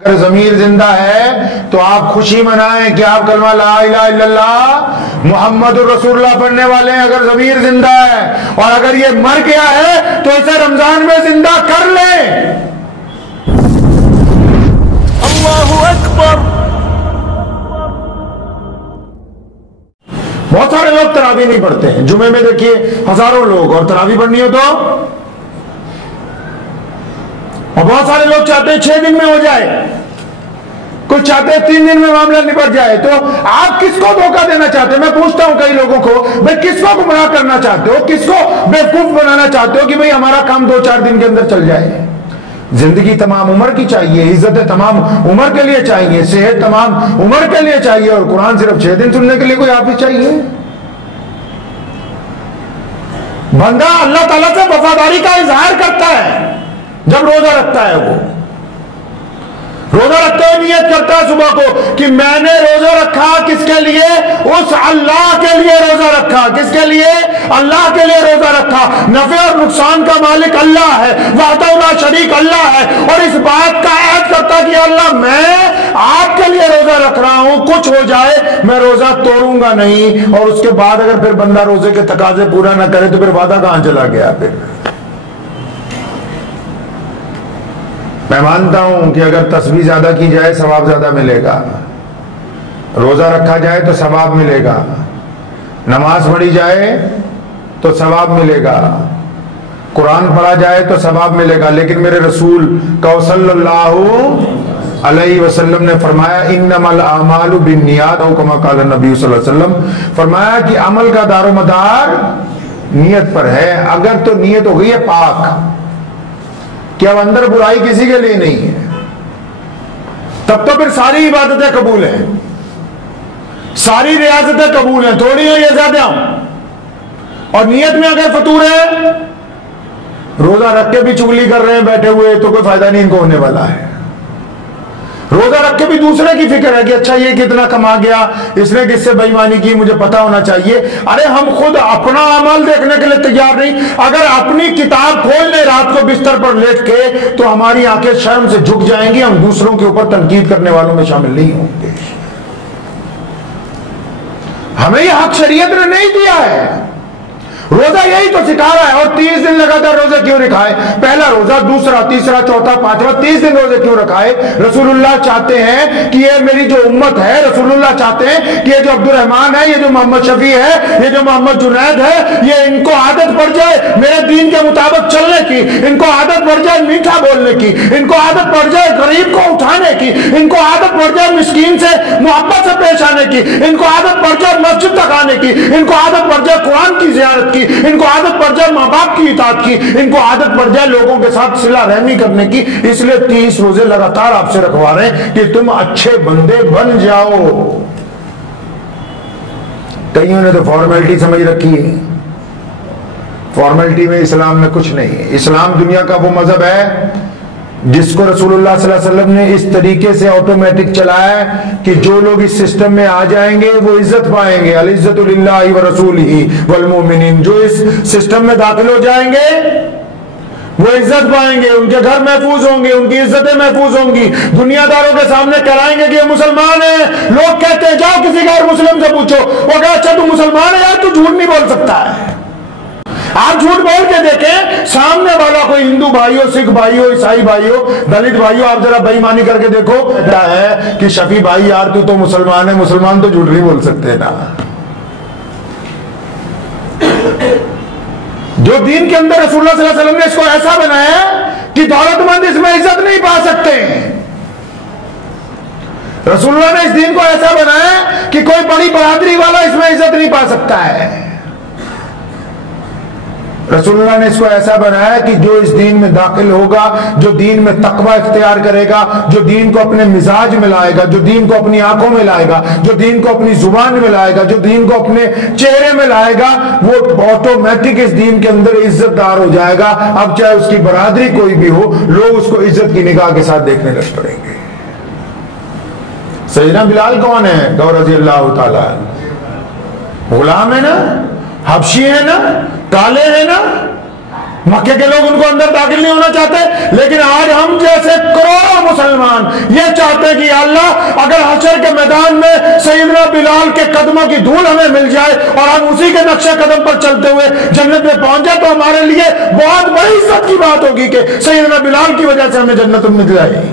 अगर ज़मीर जिंदा है तो आप खुशी मनाएं कि आप कलमा ला इलाहा इल्लल्लाह मुहम्मदुर रसूलुल्लाह पढ़ने वाले हैं। अगर ज़मीर जिंदा है, और अगर ये मर गया है तो इसे रमजान में जिंदा कर लें। अल्लाहु अकबर। बहुत सारे लोग तरावी नहीं पढ़ते हैं। जुमे में देखिए हजारों लोग, और तरावी पढ़नी हो तो, और बहुत सारे लोग चाहते हैं 6 दिन में हो जाए, कुछ चाहते हैं 3 दिन में मामला निपट जाए। तो आप किसको धोखा देना चाहते हैं? मैं पूछता हूं कई लोगों को, भाई किसको गुमराह करना चाहते हो, किसको बेवकूफ बनाना चाहते हो कि भाई हमारा काम 2-4 दिन के अंदर चल जाए? जिंदगी तमाम उम्र की चाहिए, इज्जतें तमाम उम्र के लिए चाहिए, सेहत तमाम उम्र के लिए चाहिए, और कुरान सिर्फ 6 दिन सुनने के लिए कोई हाफिज चाहिए? बंदा अल्लाह ताला से वफादारी का इजहार करता है जब रोजा रखता है। वो रोजा रखते हुए नियत करता है सुबह को कि मैंने रोजा रखा किसके लिए? उस अल्लाह के लिए रोजा रखा। किसके लिए? अल्लाह के लिए रोजा रखा। नफे और नुकसान का मालिक अल्लाह है, वहदहू ला शरीक अल्लाह है, और इस बात का ऐद करता कि अल्लाह मैं आपके लिए रोजा रख रहा हूं, कुछ हो जाए मैं रोजा तोड़ूंगा नहीं। और उसके बाद अगर फिर बंदा रोजे के तकाजे पूरा ना करे तो फिर वादा कहां चला गया? फिर मैं मानता हूं कि अगर तस्बीह ज्यादा की जाए सवाब ज्यादा मिलेगा, रोजा रखा जाए तो सवाब मिलेगा, नमाज पढ़ी जाए तो सवाब मिलेगा, कुरान पढ़ा जाए तो सवाब मिलेगा। लेकिन मेरे रसूल सल्लल्लाहु अलैहि वसल्लम ने फरमाया इन्नमल आमालु बिन्नियात, औ कमा क़ाल नबी सल्लल्लाहु अलैहि वसल्लम, फरमाया कि अमल का दारोमदार नियत पर है। अगर तो नियत हो गई है पाक कि अब अंदर बुराई किसी के लिए नहीं है, तब तो फिर सारी इबादतें कबूल हैं, सारी रियासतें कबूल हैं, थोड़ी है ये ज्यादा। और नियत में अगर फतूर है, रोजा रख के भी चुगली कर रहे हैं बैठे हुए, तो कोई फायदा नहीं इनको होने वाला है। रोजा रख के भी दूसरे की फिक्र है कि अच्छा ये कितना कमा गया, इसने किससे बेईमानी की, मुझे पता होना चाहिए। अरे हम खुद अपना अमल देखने के लिए तैयार नहीं। अगर अपनी किताब खोल ले रात को बिस्तर पर लेट के, तो हमारी आंखें शर्म से झुक जाएंगी, हम दूसरों के ऊपर तनकीद करने वालों में शामिल नहीं होंगे। हमें यह हक शरीयत ने नहीं दिया है। रोजा यही तो सिखा रहा है। और 30 दिन लगातार रोजा क्यों रखाए? पहला रोजा, दूसरा, तीसरा, चौथा, पांचवा, 30 दिन रोजे क्यों रखाए? रसूलुल्लाह चाहते हैं कि ये मेरी जो उम्मत है, रसूलुल्लाह चाहते हैं कि ये जो अब्दुल रहमान है, ये जो मोहम्मद शफी है, ये जो मोहम्मद जुनैद है, ये इनको आदत पड़ जाए मेरे दीन के मुताबिक चलने की, इनको आदत पड़ जाए मीठा बोलने की, इनको आदत पड़ जाए गरीब को उठाने की, इनको आदत पड़ जाए मिस्कीन से मोहब्बत से पेश आने की, इनको आदत पड़ जाए मस्जिद तक आने की, इनको आदत पड़ जाए कुरान की जियारत की, इनको आदत पड़ जाए माँ बाप की इताअत की, इनको आदत पड़ जाए लोगों के साथ सिला रहमी करने की। इसलिए 30 रोजे लगातार आपसे रखवा रहे हैं कि तुम अच्छे बंदे बन जाओ। कईयों ने तो फॉर्मेलिटी समझ रखी है। फॉर्मेलिटी में इस्लाम में कुछ नहीं है। इस्लाम दुनिया का वो मजहब है जिसको रसूलुल्लाह सल्लल्लाहु अलैहि वसल्लम ने इस तरीके से ऑटोमेटिक चलाया कि जो लोग इस सिस्टम में आ जाएंगे वो इज्जत पाएंगे। अल इज्जतु लिल्लाहि व रसूलिही वल मोमिनीन, जो इस सिस्टम में दाखिल हो जाएंगे वो इज्जत पाएंगे, उनके घर महफूज होंगे, उनकी इज्जतें महफूज होंगी, दुनियादारों के सामने कराएंगे कि ये मुसलमान है। लोग कहते हैं जाओ किसी गैर मुस्लिम से पूछो, वो कहे अच्छा तू मुसलमान है यार, तू झूठ नहीं बोल सकता है। आप झूठ बोल के देखें, सामने वाला कोई हिंदू भाई हो, सिख भाई हो, ईसाई भाई हो, दलित भाई हो, आप जरा बेईमानी करके देखो, कहता है कि शफी भाई यार तू तो मुसलमान है। मुसलमान तो झूठ नहीं बोल सकते ना। जो दीन के अंदर रसूलुल्लाह सल्लल्लाहु अलैहि वसल्लम ने इसको ऐसा बनाया कि दौलतमंद इसमें इज्जत नहीं पा सकते। रसूलुल्लाह ने इस दीन को ऐसा बनाया कि कोई बड़ी बहादुरी वाला इसमें इज्जत नहीं पा सकता है। रसूलुल्लाह ने इसको ऐसा बनाया कि जो इस दीन में दाखिल होगा, जो दीन में तकवा इख्तियार करेगा, जो दीन को अपने मिजाज में लाएगा, जो दीन को अपनी आंखों में लाएगा, जो दीन को अपनी जुबान में लाएगा, जो दीन को अपने चेहरे में लाएगा, वो ऑटोमेटिक इस दीन के अंदर इज्जतदार हो जाएगा। अब चाहे उसकी बरादरी कोई भी हो, लोग उसको इज्जत की निगाह के साथ देखने लग पड़ेंगे। सैयदना बिलाल कौन है? गौर रज़ी अल्लाह ताला, गुलाम है ना, हबशी है ना, काले हैं ना, मक्के के लोग उनको अंदर दाखिल नहीं होना चाहते, लेकिन आज हम जैसे करोड़ों मुसलमान ये चाहते हैं कि अल्लाह अगर हशर के मैदान में सैयदना बिलाल के कदमों की धूल हमें मिल जाए और हम उसी के नक्शे कदम पर चलते हुए जन्नत में पहुंच जाए तो हमारे लिए बहुत बड़ी इज्जत की बात होगी कि सैयदना बिलाल की वजह से हमें जन्नत में मिल जाए।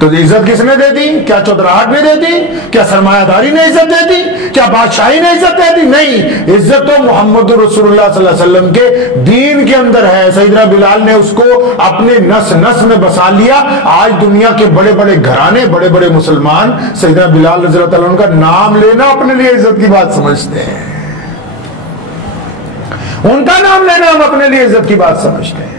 तो इज्जत किसने दे दी? क्या चौधराहट ने दे दी? क्या सरमायादारी ने इज्जत दे दी? क्या बादशाही ने इज्जत दे दी? नहीं, इज्जत तो मोहम्मद रसूलुल्लाह सल्लल्लाहु अलैहि वसल्लम के दीन के अंदर है। सैयदना बिलाल ने उसको अपने नस नस में बसा लिया। आज दुनिया के बड़े बड़े घराने, बड़े बड़े मुसलमान सैयदना बिलाल रज़ियल्लाहु तआला अन्हु का नाम लेना अपने लिए इज्जत की बात समझते हैं। उनका नाम लेना हम अपने लिए इज्जत की बात समझते हैं।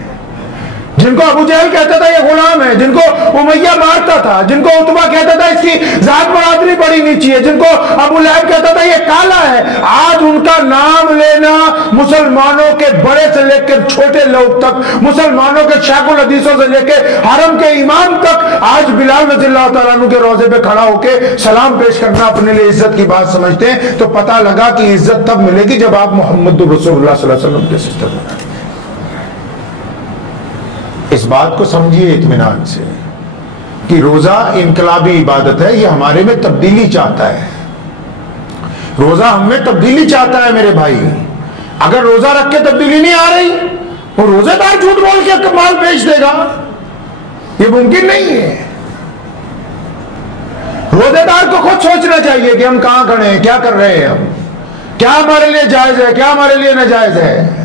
जिनको अबू जहल कहता था ये गुलाम है, जिनको उमैया मारता था, जिनको उतबा कहता था इसकी जात बरादरी बड़ी नीची है, जिनको अबू लहब कहता था ये काला है, आज उनका नाम लेना मुसलमानों के बड़े से लेकर छोटे लोग तक, मुसलमानों के शाकुल हदीसों से लेकर हरम के इमाम तक आज बिलाल रज़ियल्लाहु तआला अन्हु के रोजे पे खड़ा होकर सलाम पेश करना अपने लिए इज्जत की बात समझते हैं। तो पता लगा कि इज्जत तब मिलेगी जब आप मोहम्मद रसूलुल्लाह सल्लल्लाहु अलैहि वसल्लम के सिस्टम में आए। इस बात को समझिए इत्मीनान से कि रोजा इनकलाबी इबादत है, ये हमारे में तब्दीली चाहता है। रोजा हम में तब्दीली चाहता है मेरे भाई। अगर रोजा रख के तब्दीली नहीं आ रही, वो रोजेदार झूठ बोल के माल बेच देगा, ये मुमकिन नहीं है। रोजेदार को खुद सोचना चाहिए कि हम कहां खड़े हैं, क्या कर रहे हैं हम, क्या हमारे लिए जायज है, क्या हमारे लिए नाजायज है।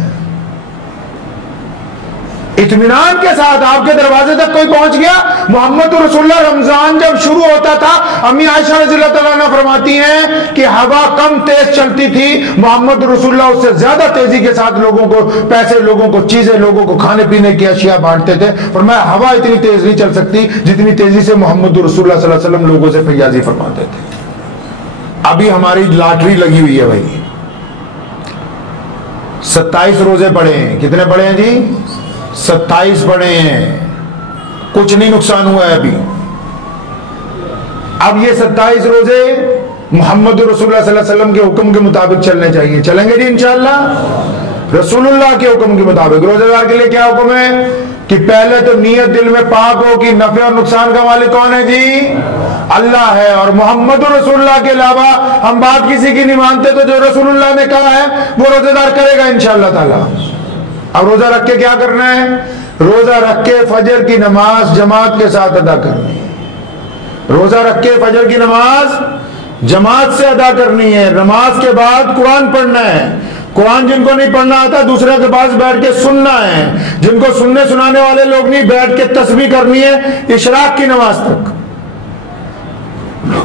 इत्मीनान के साथ आपके दरवाजे तक कोई पहुंच गया। मोहम्मद रसूलुल्लाह रमजान जब शुरू होता था, अम्मी आयशा रज़ियल्लाहु तआला अन्हा फरमाती हैं कि हवा कम तेज चलती थी, मोहम्मद रसूलुल्लाह उससे ज्यादा तेजी के साथ लोगों को पैसे, लोगों को चीजें, लोगों को खाने पीने की अशिया बांटते थे। फरमाया हवा इतनी तेज नहीं चल सकती जितनी तेजी से मोहम्मद रसूलुल्लाह सल्लल्लाहु अलैहि वसल्लम लोगों से फैयाजी फरमाते थे। अभी हमारी लॉटरी लगी हुई है भाई, 27 रोजे पड़े हैं। कितने पड़े हैं जी? 27 पड़े हैं, कुछ नहीं नुकसान हुआ है अभी। अब ये 27 रोजे मोहम्मद रसूलुल्लाह सल्लल्लाहु अलैहि वसल्लम के हुक्म के मुताबिक चलने चाहिए। चलेंगे जी इंशाअल्लाह रसूलुल्लाह के हुक्म के मुताबिक। रोजेदार के लिए क्या हुक्म है कि पहले तो नियत दिल में पाक हो कि नफे और नुकसान का मालिक कौन है जी? अल्लाह है। और मोहम्मद रसूलुल्लाह के अलावा हम बात किसी की नहीं मानते, तो जो रसूलुल्लाह ने कहा है वो रोजेदार करेगा इंशाअल्लाह ताला। अब रोजा रख के क्या करना है? रोजा रख के फजर की नमाज जमात के साथ अदा करनी है। रोजा रख के फजर की नमाज जमात से अदा करनी है। नमाज के बाद कुरान पढ़ना है। कुरान जिनको नहीं पढ़ना आता दूसरे के पास बैठ के सुनना है। जिनको सुनने सुनाने वाले लोग नहीं, बैठ के तस्बीह करनी है इशराक की नमाज तक।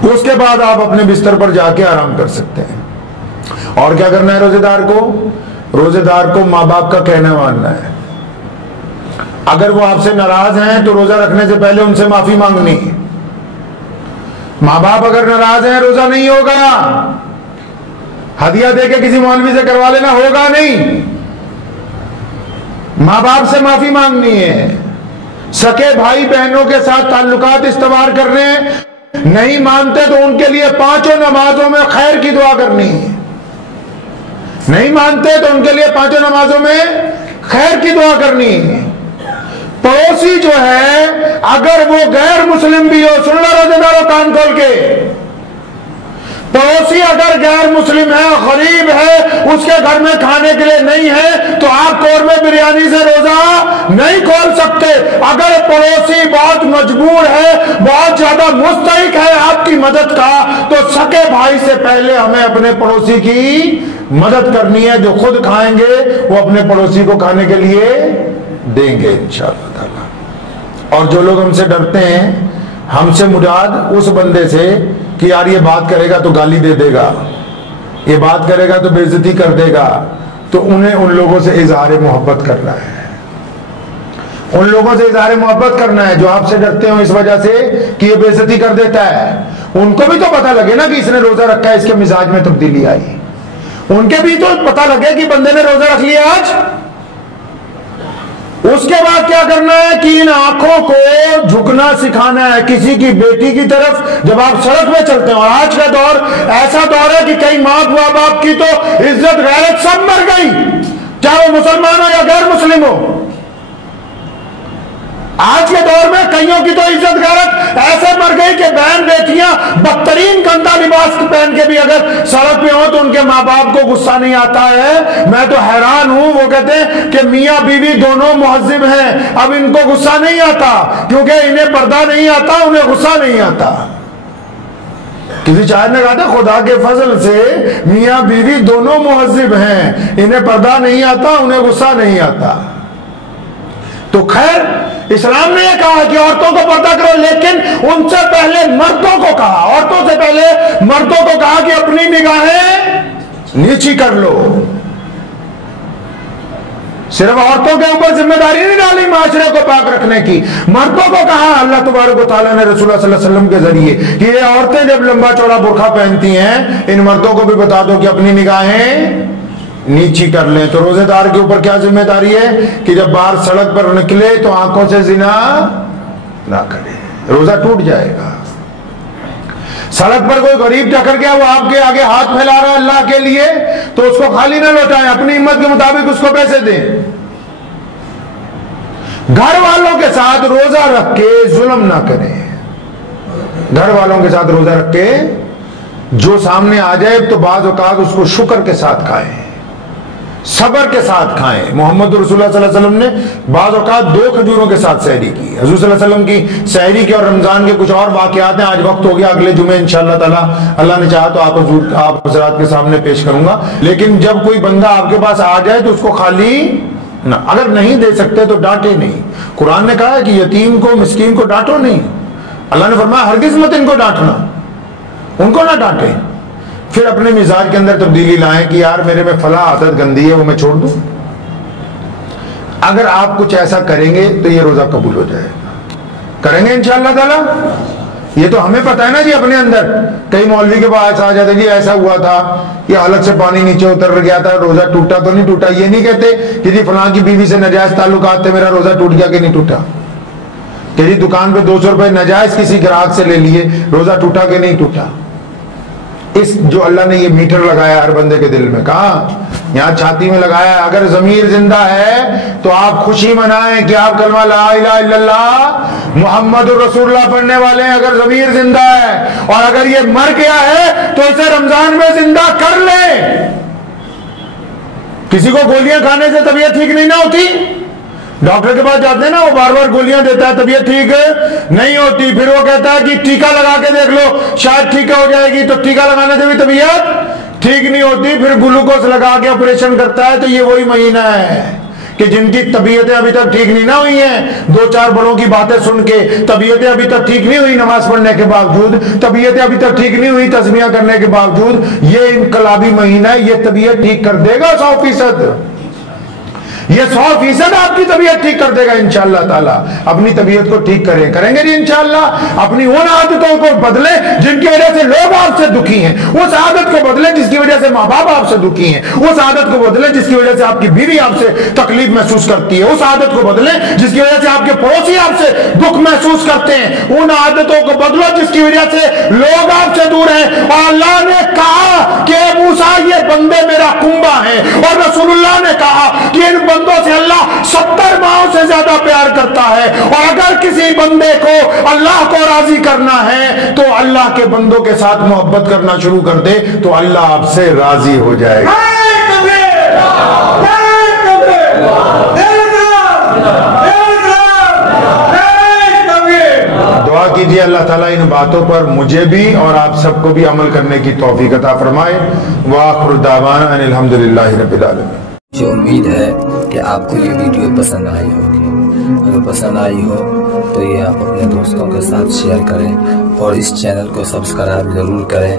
उसके बाद आप अपने बिस्तर पर जाके आराम कर सकते हैं। और क्या करना है रोजेदार को? रोजेदार को माँ बाप का कहना मानना है। अगर वो आपसे नाराज हैं तो रोजा रखने से पहले उनसे माफी मांगनी। माँ बाप अगर नाराज हैं रोजा नहीं होगा। हदिया देके किसी मौलवी से करवा लेना होगा नहीं। माँ बाप से माफी मांगनी है। सके भाई बहनों के साथ ताल्लुकात इस्तवार करने हैं। नहीं मानते तो उनके लिए 5 नमाजों में खैर की दुआ करनी है। नहीं मानते तो उनके लिए 5 नमाजों में खैर की दुआ करनी है। पड़ोसी जो है अगर वो गैर मुस्लिम भी हो, सुन लो रोजेदारों कान खोल के, पड़ोसी अगर गैर मुस्लिम है, गरीब है, उसके घर में खाने के लिए नहीं है, तो आप कौरमे बिरयानी से रोजा नहीं खोल सकते। अगर पड़ोसी बहुत मजबूर है, बहुत ज्यादा मुस्तहिक है आपकी मदद का, तो सके भाई से पहले हमें अपने पड़ोसी की मदद करनी है। जो खुद खाएंगे वो अपने पड़ोसी को खाने के लिए देंगे इंशाअल्लाह ताला। और जो लोग हमसे डरते हैं, हमसे मुराद उस बंदे से कि यार ये बात करेगा तो गाली दे देगा, ये बात करेगा तो बेइज्जती कर देगा, तो उन्हें उन लोगों से इजहार मोहब्बत करना है। उन लोगों से इजहार मोहब्बत करना है जो आपसे डरते हो इस वजह से कि ये बेइज्जती कर देता है। उनको भी तो पता लगे ना कि इसने रोजा रखा है, इसके मिजाज में तब्दीली आई। उनके भी तो पता लगे कि बंदे ने रोजा रख लिया आज। उसके बाद क्या करना है कि इन आंखों को झुकना सिखाना है किसी की बेटी की तरफ जब आप सड़क में चलते हैं। और आज का दौर ऐसा दौर है कि कई माँ बाप की तो इज्जत गैरत सब मर गई। चाहे वो मुसलमान हो या गैर मुस्लिम हो। आज के दौर में कईयों की तो इज्जत गैरत ऐसे मर गई कि बहन बेटियां बदतरीन गंदा लिबास पहन के भी अगर सड़क पे हो तो उनके माँ बाप को गुस्सा नहीं आता है। मैं तो हैरान हूं, वो कहते हैं कि मियां बीवी दोनों मुहज्जिब हैं, अब इनको गुस्सा नहीं आता क्योंकि इन्हें पर्दा नहीं आता, उन्हें गुस्सा नहीं आता। किसी शायर ने कहा था खुदा के फजल से मियां बीवी दोनों मुहज्जिब हैं, इन्हें पर्दा नहीं आता, उन्हें गुस्सा नहीं आता। तो खैर इस्लाम ने यह कहा कि औरतों को पर्दा करो, लेकिन उनसे पहले मर्दों को कहा, औरतों से पहले मर्दों को कहा कि अपनी निगाहें नीची कर लो। सिर्फ औरतों के ऊपर जिम्मेदारी नहीं डाली माशरे को पाक रखने की, मर्दों को कहा अल्लाह तबारक व तआला ने रसूलुल्लाह सल्लल्लाहु अलैहि वसल्लम के जरिए कि ये औरतें जब लंबा चौड़ा बुर्का पहनती हैं, इन मर्दों को भी बता दो कि अपनी निगाहें नीची कर लें। तो रोजेदार के ऊपर क्या जिम्मेदारी है कि जब बाहर सड़क पर निकले तो आंखों से जिना ना करे, रोजा टूट जाएगा। सड़क पर कोई गरीब टकर गया, वो आपके आगे हाथ फैला रहा है अल्लाह के लिए, तो उसको खाली ना लौटाएं, अपनी हिम्मत के मुताबिक उसको पैसे दें। घर वालों के साथ रोजा रख के जुल्म ना करें। घर वालों के साथ रोजा रख के जो सामने आ जाए तो बाज़ औक़ात उसको शुक्र के साथ खाएं, सब्र के साथ खाएं। मोहम्मद रसूलुल्लाह सल्लल्लाहु अलैहि वसल्लम ने बाज़ औक़ात 2 खजूरों के साथ सहरी की। हुज़ूर सल्लल्लाहु अलैहि वसल्लम की सहरी के और रमजान के कुछ और वाक़यात हैं। आज वक्त हो गया, अगले जुमे इंशाअल्लाह ताला अल्लाह ने चाहा तो आप हज़रात के सामने पेश करूंगा। लेकिन जब कोई बंदा आपके पास आ जाए तो उसको खाली ना, अगर नहीं दे सकते तो डांटे नहीं। कुरान ने कहा है कि यतीम को मिस्कीन को डांटो नहीं। अल्लाह ने फरमाया हरगिज़ मत इनको डांटना, उनको ना डांटे। फिर अपने मिजाज के अंदर तब्दीली लाएं कि यार मेरे में फला आदत गंदी है, वो मैं छोड़ दूं। अगर आप कुछ ऐसा करेंगे तो ये रोजा कबूल हो जाएगा। करेंगे इंशाअल्लाह ताला। ये तो हमें पता है ना जी अपने अंदर। कई मौलवी के पास आ जाते जी ऐसा हुआ था, ये हालत से पानी नीचे उतर गया था, रोजा टूटा तो नहीं टूटा। ये नहीं कहते कि जी फलां की बीवी से नाजायज ताल्लुकात थे, मेरा रोजा टूट गया कि नहीं टूटा। कि जी दुकान पे 200 रुपए नाजायज किसी ग्राहक से ले लिए, रोजा टूटा कि नहीं टूटा। इस जो अल्लाह ने ये मीटर लगाया हर बंदे के दिल में, कहा यहाँ छाती में लगाया है। अगर जमीर जिंदा है तो आप खुशी मनाएं कि आप कलमा ला इलाहा इल्लल्लाह मुहम्मद रसूलुल्लाह पढ़ने वाले हैं। अगर जमीर जिंदा है, और अगर ये मर गया है तो इसे रमजान में जिंदा कर ले। किसी को गोलियां खाने से तबीयत ठीक नहीं ना होती, डॉक्टर के पास जाते हैं ना, वो बार बार गोलियां देता है, तबीयत ठीक नहीं होती। फिर वो कहता है कि टीका लगा के देख लो शायद ठीक हो जाएगी, तो टीका लगाने से भी तबीयत ठीक नहीं होती। फिर ग्लूकोज लगा के ऑपरेशन करता है। तो ये वही महीना है कि जिनकी तबीयतें अभी तक ठीक नहीं ना हुई हैं, 2-4 बड़ों की बातें सुन के तबीयतें अभी तक ठीक नहीं हुई, नमाज पढ़ने के बावजूद तबीयतें अभी तक ठीक नहीं हुई, तस्बीह करने के बावजूद, ये इनकलाबी महीना है, ये तबीयत ठीक कर देगा 100%। ये 100% आपकी तबीयत ठीक कर देगा इंशाअल्लाह ताला। अपनी तबीयत को ठीक करेंगे जी इंशाअल्लाह। अपनी उन आदतों को बदले जिनकी वजह से लोग आपसे दुखी हैं, उस आदत को बदले जिसकी वजह से माँ बाप आपसे दुखी हैं, उस आदत को बदले जिसकी वजह से आपकी बीवी आपसे तकलीफ महसूस करती है, उस आदत को बदले जिसकी वजह से आपके पड़ोसी आपसे दुख महसूस करते हैं, उन आदतों को बदलो जिसकी वजह से लोग आपसे दूर हैं। और अल्लाह ने कहा कि मूसा ये बंदे मेरा कुंबा है, और रसूलुल्लाह ने कहा कि इन बंदों से अल्लाह 70 माओं से ज्यादा प्यार करता है। और अगर किसी बंदे को अल्लाह को राजी करना है तो अल्लाह के बंदों के साथ मोहब्बत करना शुरू कर दे तो अल्लाह आपसे राजी हो जाएगा। दुआ कीजिए अल्लाह ताला इन बातों पर मुझे भी और आप सबको भी अमल करने की तौफीक अता फरमाए। व आखिर दावाना अनिल हम्दुलिल्लाहि रब्बिल आलमीन। मुझे उम्मीद है कि आपको ये वीडियो पसंद आई होगी। अगर पसंद आई हो तो ये आप अपने दोस्तों के साथ शेयर करें और इस चैनल को सब्सक्राइब जरूर करें।